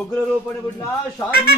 ಉಗ್ರರೂಪಣೆ ಬಿಡ್ನಾ ಶಾಂತಿ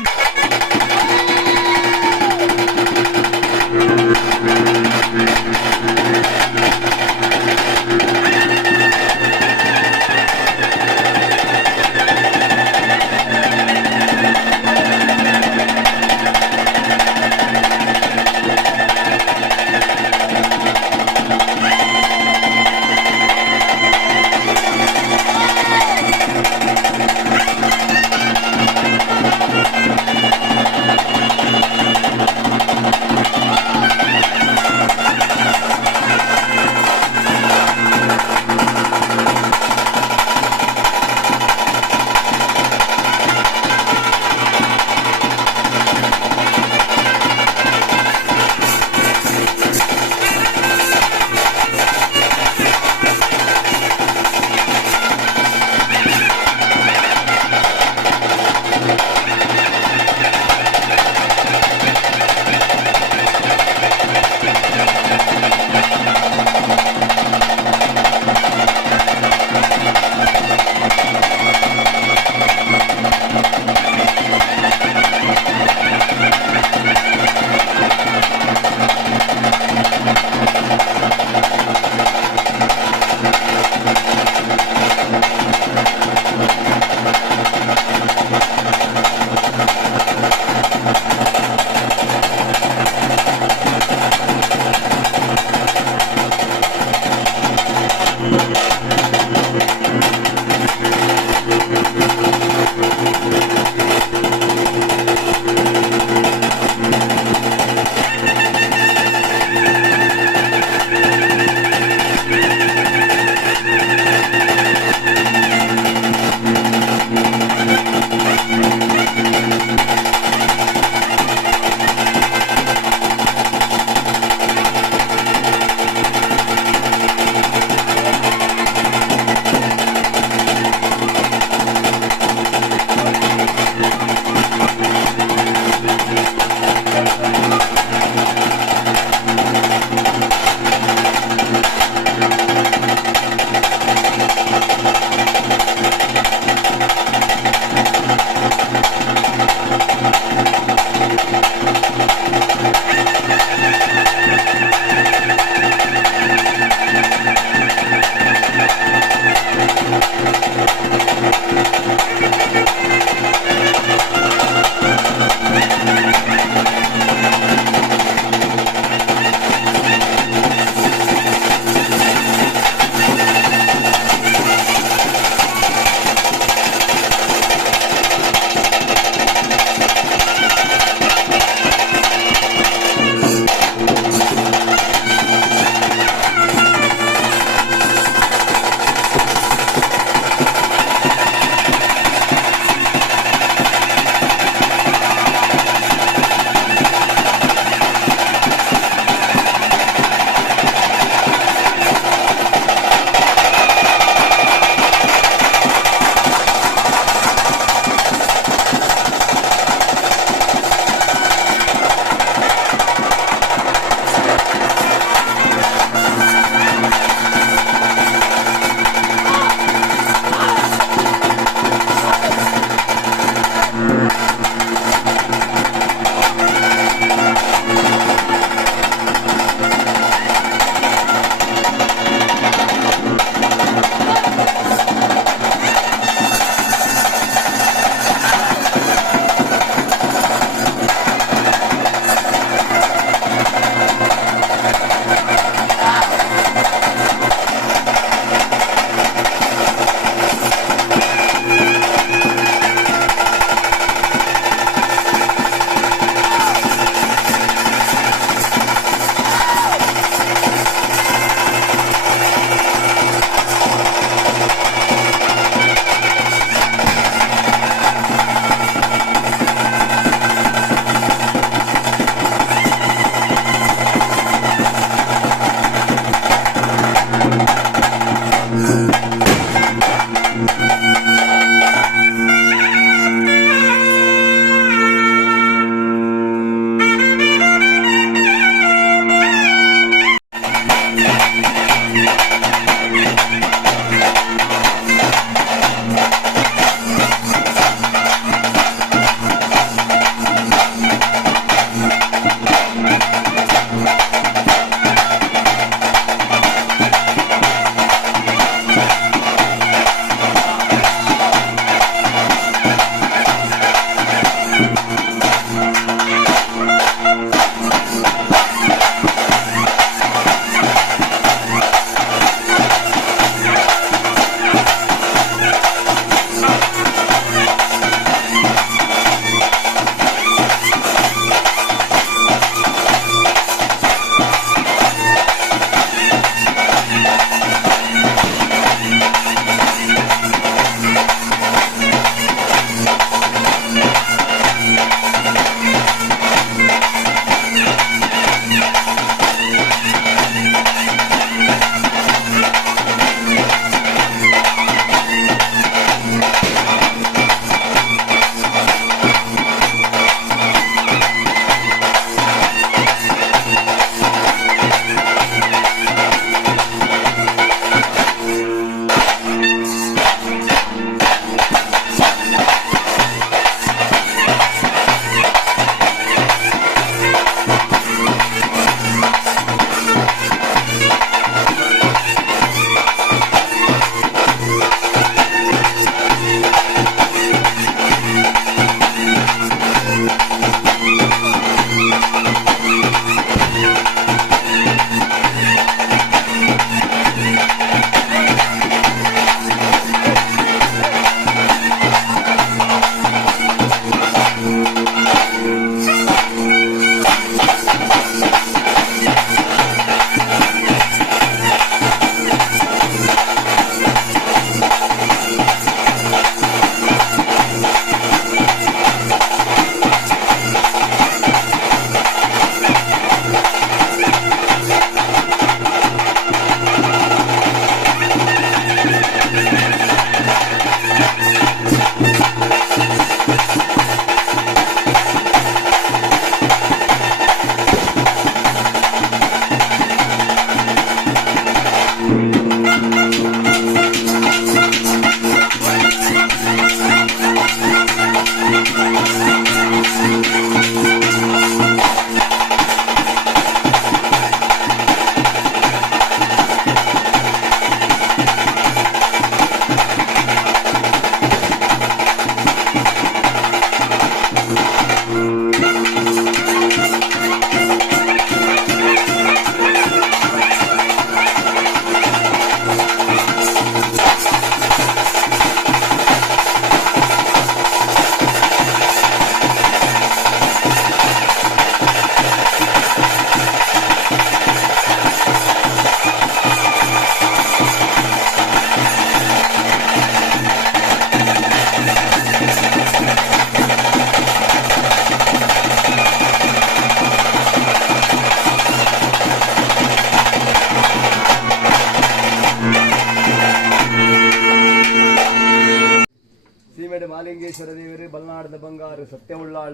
ಮಾಲಿಂಗೇಶ್ವರ ದೇವರೇ ಬಲ್ನಾಡದ ಬಂಗಾರ ಸತ್ಯವುಳ್ಳಾಳ್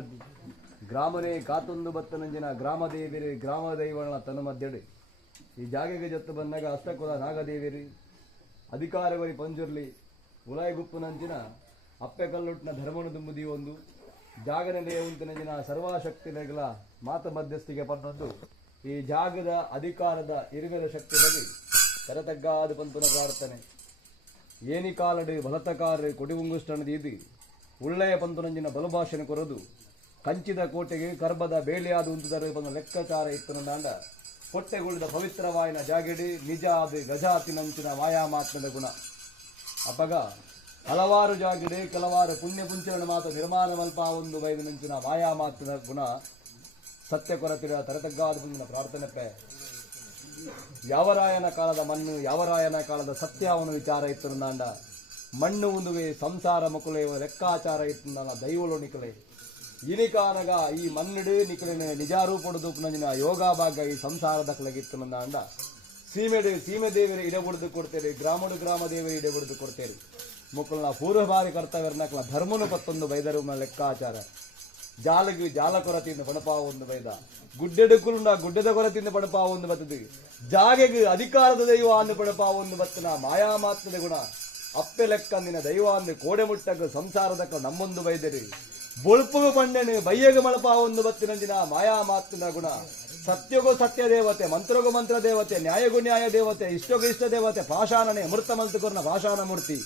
ಗ್ರಾಮನೇ ಕಾತೊಂದು ಬತ್ತನಂಜಿನ ಗ್ರಾಮ ದೇವಿರಿ ಗ್ರಾಮ ದೈವಗಳ ತನ್ನ ಮಧ್ಯಡೆ ಈ ಜಾಗೆಗೆ ಜತ್ತು ಬಂದಾಗ ಅಷ್ಟಕುಲ ನಾಗದೇವಿರಿ ಅಧಿಕಾರವರಿ ಪಂಜುರ್ಲಿ ಉಲಾಯಗುಪ್ಪುನಂಚಿನ ಅಪ್ಪೆ ಕಲ್ಲುಟ್ಟಿನ ಧರ್ಮನು ದುಂಬುದಿ ಒಂದು ಜಾಗನೇ ಉಂಟಿನಂಚಿನ ಸರ್ವಶಕ್ತಿಗಳ ಮಾತ ಮಧ್ಯಸ್ಥಿಗೆ ಪನ್ನೊಂದು ಈ ಜಾಗದ ಅಧಿಕಾರದ ಇರುಗದ ಶಕ್ತಿ ಬಗ್ಗೆ ಕರತಗ್ಗಾದ ಪಂಪುನ ಪ್ರಾರ್ಥನೆ ಏನಿ ಕಾಲಡು ಬಲತಕಾರ ಕೊಡಿವುಂಗುಷ್ಟನದೀದಿ ಉಳ್ಳೆಯ ಪಂತುನಂಜಿನ ಬಲಭಾಷಣೆ ಕೊರದು ಕಂಚಿದ ಕೋಟೆಗೆ ಕರ್ಬದ ಬೇಳೆಯಾದ ಉಂಟುದರೆ ಬಂದ ಲೆಕ್ಕಾಚಾರ ಇತ್ತು ನಾಂಡ ಹೊಟ್ಟೆಗುಳಿದ ಪವಿತ್ರವಾಯಿನ ಜಾಗೆಡಿ ನಿಜ ಅದು ಗಜಾತಿನಂಚಿನ ಮಾಯಾಮಾತ್ಮದ ಗುಣ ಅಪಗ ಹಲವಾರು ಜಾಗೆಡೆ ಕೆಲವಾರು ಪುಣ್ಯ ಪುಂಚರಣ ಮಾತು ನಿರ್ಮಾಣ ಮಲ್ಪ ಒಂದು ವೈದಿನಂಚಿನ ಮಾಯಾಮಾತ್ಮದ ಗುಣ ಸತ್ಯ ಕೊರತಿರ ತರತಗ್ಗಾದ ಮುಂದಿನ ಪ್ರಾರ್ಥನೆ ಪೇ ಯಾವರಾಯನ ಕಾಲದ ಮಣ್ಣು ಯಾವರಾಯನ ಕಾಲದ ಸತ್ಯ ಅವನು ವಿಚಾರ ಇತ್ತು ನಾಂಡ ಮಣ್ಣು ಉಂದುವೆ ಸಂಸಾರ ಮಕ್ಕಳೇ ಲೆಕ್ಕಾಚಾರ ಇತ್ತು ನನ್ನ ದೈವಲು ನಿಕಲೆ ಇನಿಕಾನಗ ಈ ಮನ್ನಿಡು ನಿಕಲಿನ ನಿಜಾರೂಪಡು ನಂಜಿನ ಯೋಗ ಭಾಗ ಈ ಸಂಸಾರದ ಕಲೆಗಿತ್ತು ನನ್ನ ಅಂಡ ಸೀಮೆ ದೇವರೇ ಇಡಬುಡ್ದು ಕೊಡ್ತೇರಿ ಗ್ರಾಮಡು ಗ್ರಾಮ ದೇವರೇ ಇಡಬುಡ್ದು ಕೊಡ್ತೇರಿ ಮಕ್ಕಳನ್ನ ಪೂರ್ವ ಬಾರಿ ಕರ್ತವ್ಯರ್ನಕ್ಲ ಧರ್ಮನು ಪತ್ತೊಂದು ಬೈದರು ಲೆಕ್ಕಾಚಾರ ಜಾಲಗಿ ಜಾಲ ಕೊರತೆಯಿಂದ ಪಣಪಾ ಒಂದು ಬೈದ ಗುಡ್ಡೆಡುಕುಂಡ ಗುಡ್ಡದ ಕೊರತೆಯಿಂದ ಪಣಪಾ ಒಂದು ಬತ್ತದು ಜಾಗೆಗೆ ಅಧಿಕಾರದ ದೈವ ಅಂದು ಪಣಪಾ ಒಂದು ಬತ್ತನ ಮಾಯಾಮಾತ್ಮದ ಗುಣ ಅಪ್ಪೆ ಲೆಕ್ಕಂದಿನ ದೈವ ಅಂದು ಕೋಡೆ ಮುಟ್ಟಗ ಸಂಸಾರದಕ್ಕ ನಮ್ಮೊಂದು ಬೈದರಿ ಬೊಳ್ಪುಗು ಪಂಡೆನು ಬಯ್ಯಗ ಮಳಪಾ ಒಂದು ಬತ್ತಿನಂದಿನ ಮಾಯಾಮಾತ್ಮದ ಗುಣ ಸತ್ಯಗು ಸತ್ಯ ದೇವತೆ ಮಂತ್ರಗು ಮಂತ್ರ ದೇವತೆ ನ್ಯಾಯಗು ನ್ಯಾಯ ದೇವತೆ ಇಷ್ಟಗು ಇಷ್ಟ ದೇವತೆ ಪಾಷಾಣನೆ ಮೃತ ಮಲ್ತುಕೊರ್ನ ಪಾಷಾಣ ಮೂರ್ತಿ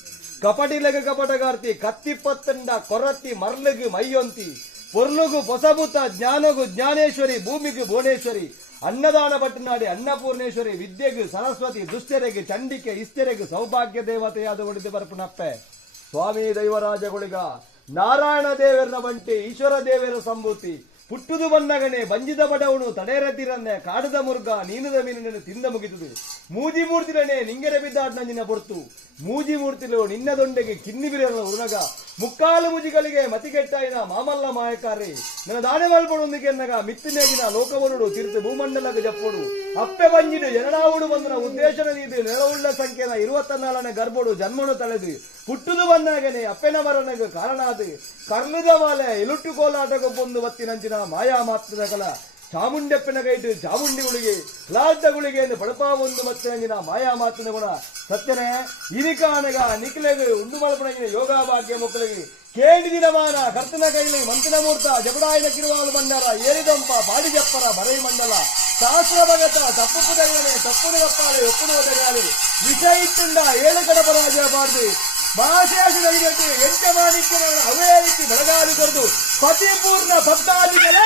ಕಪಟಿಲೆಗ ಕಪಟಗಾರ್ತಿ ಕತ್ತಿ ಪತ್ತಂಡ ಕೊರತಿ ಮರ್ಲಗು ಮೈಯೊಂತಿ ಪೊರ್ಲುಗು ಪೊಸಬುತ ಜ್ಞಾನಗು ಜ್ಞಾನೇಶ್ವರಿ ಭೂಮಿಗು ಭುವನೇಶ್ವರಿ ಅನ್ನದಾನ ಪಟ್ಟನಾಡಿ ಅನ್ನಪೂರ್ಣೇಶ್ವರಿ ವಿದ್ಯೆಗೂ ಸರಸ್ವತಿ ದುಷ್ಟರೆಗೆ ಚಂಡಿಕೆ ಇಷ್ಟರೆಗೆ ಸೌಭಾಗ್ಯ ದೇವತೆಯಾದ ಒಡಿದು ಬರ್ಪನಪ್ಪೆ ಸ್ವಾಮಿ ದೈವರಾಜಗಳಿಗ ನಾರಾಯಣ ದೇವರನ ಬಂಟಿ ಈಶ್ವರ ದೇವರ ಸಂಭೂತಿ ಪುಟ್ಟುದು ಬನ್ನಗಣೆ ಬಂಜಿದ ಬಡವನು ತಡೆರತಿರನ್ನೆ ಕಾಡದ ಮುರ್ಗ ನೀನದ ಮೀನನ್ನು ತಿಂದ ಮುಗಿದುದು ಮೂಜಿ ಮೂರ್ತಿರನೆ ನಿಂಗೆರೆ ಬಿದ್ದಾಡ್ ನಂಜಿನ ಪೊರ್ತು ಮೂಜಿ ಮೂರ್ತಿಲು ನಿನ್ನ ದೊಂಡೆಗೆ ಕಿನ್ನಿ ಬಿರನ ಉರ್ನಗ ಮುಕ್ಕಾಲು ಮುಜಿಗಳಿಗೆ ಮತಿಗೆಟ್ಟಾಯಿನ ಮಾಮಲ್ಲ ಮಾಯಕಾರಿ ನನ್ನ ದಾಣೆ ಮಲ್ಪಡೊಂದಿಗೆ ಎನ್ನಗ ಮಿತ್ತಿನೇಗಿನ ಲೋಕವರುಡು ತಿರುತು ಭೂಮಂಡಲಕ್ಕೆ ಜಪ್ಪೋಡು ಅಪ್ಪೆ ಬಂಜಿಡು ಜನನಾವುಡು ಬಂದನ ಉದ್ದೇಶನ ನೀದು ನೆಲವುಳ್ಳ ಸಂಖ್ಯೆನ 24ನೇ ಗರ್ಭೋಡು ಜನ್ಮನು ತಳೆದು ಹುಟ್ಟುದು ಬಂದಾಗನೆ ಅಪ್ಪೆನ ಮರಣಗ ಕಾರಣ ಅದು ಕರ್ಲುದ ಮಾಲೆ ಇಲುಟ್ಟು ಕೋಲಾಟಗ ಬಂದು ಬತ್ತಿನಂಚಿನ ಮಾಯಾ ಮಾತ್ರದ ಕಲ ಚಾಮುಂಡಪ್ಪನ ಕೈಟು ಚಾಮುಂಡಿಗಳಿಗೆ ಲಾಡ್ಡಗಳಿಗೆ ಎಂದು ಪಡಪಾ ಒಂದು ಮತ್ತಿನಂಗಿನ ಮಾಯಾ ಮಾತಿನ ಗುಣ ಸತ್ಯನೇ ಇರಿಕಾಣಗ ನಿಖಿಲೆಗೆ ಉಂಡು ಮಲ್ಪನಗಿನ ಯೋಗ ಭಾಗ್ಯ ಮಕ್ಕಳಿಗೆ ಕೇಳಿ ದಿನಮಾನ ಕರ್ತನ ಕೈಲಿ ಮಂತ್ರ ಮೂರ್ತ ಜಬಡಾಯಿನ ಕಿರುವಾಲು ಬಂಡಾರ ಏರಿದಂಪ ಬಾಡಿ ಜಪ್ಪರ ಬರೈ ಮಂಡಲ ಶಾಸ್ತ್ರ ಭಗತ ತಪ್ಪು ಪುದಗನೆ ತಪ್ಪುಡು ಗಪ್ಪಾಳೆ ಒಪ್ಪುಡು ಒದಗಾಲಿ ವಿಷ ಇಟ್ಟುಂಡ ಏಳು ಕಡಪರಾಜಬಾರ್ದು ಮಹಾಶೇಷಗಳಿಗೆ ಎಂಟ ಮಾಣಿಕ್ಯಗಳ ಅವೇರಿಸಿ ಬೆಳಗಾಲಿ ಕೊರದು ಪತಿಪೂರ್ಣ ಭಕ್ತಾದಿಗಳೇ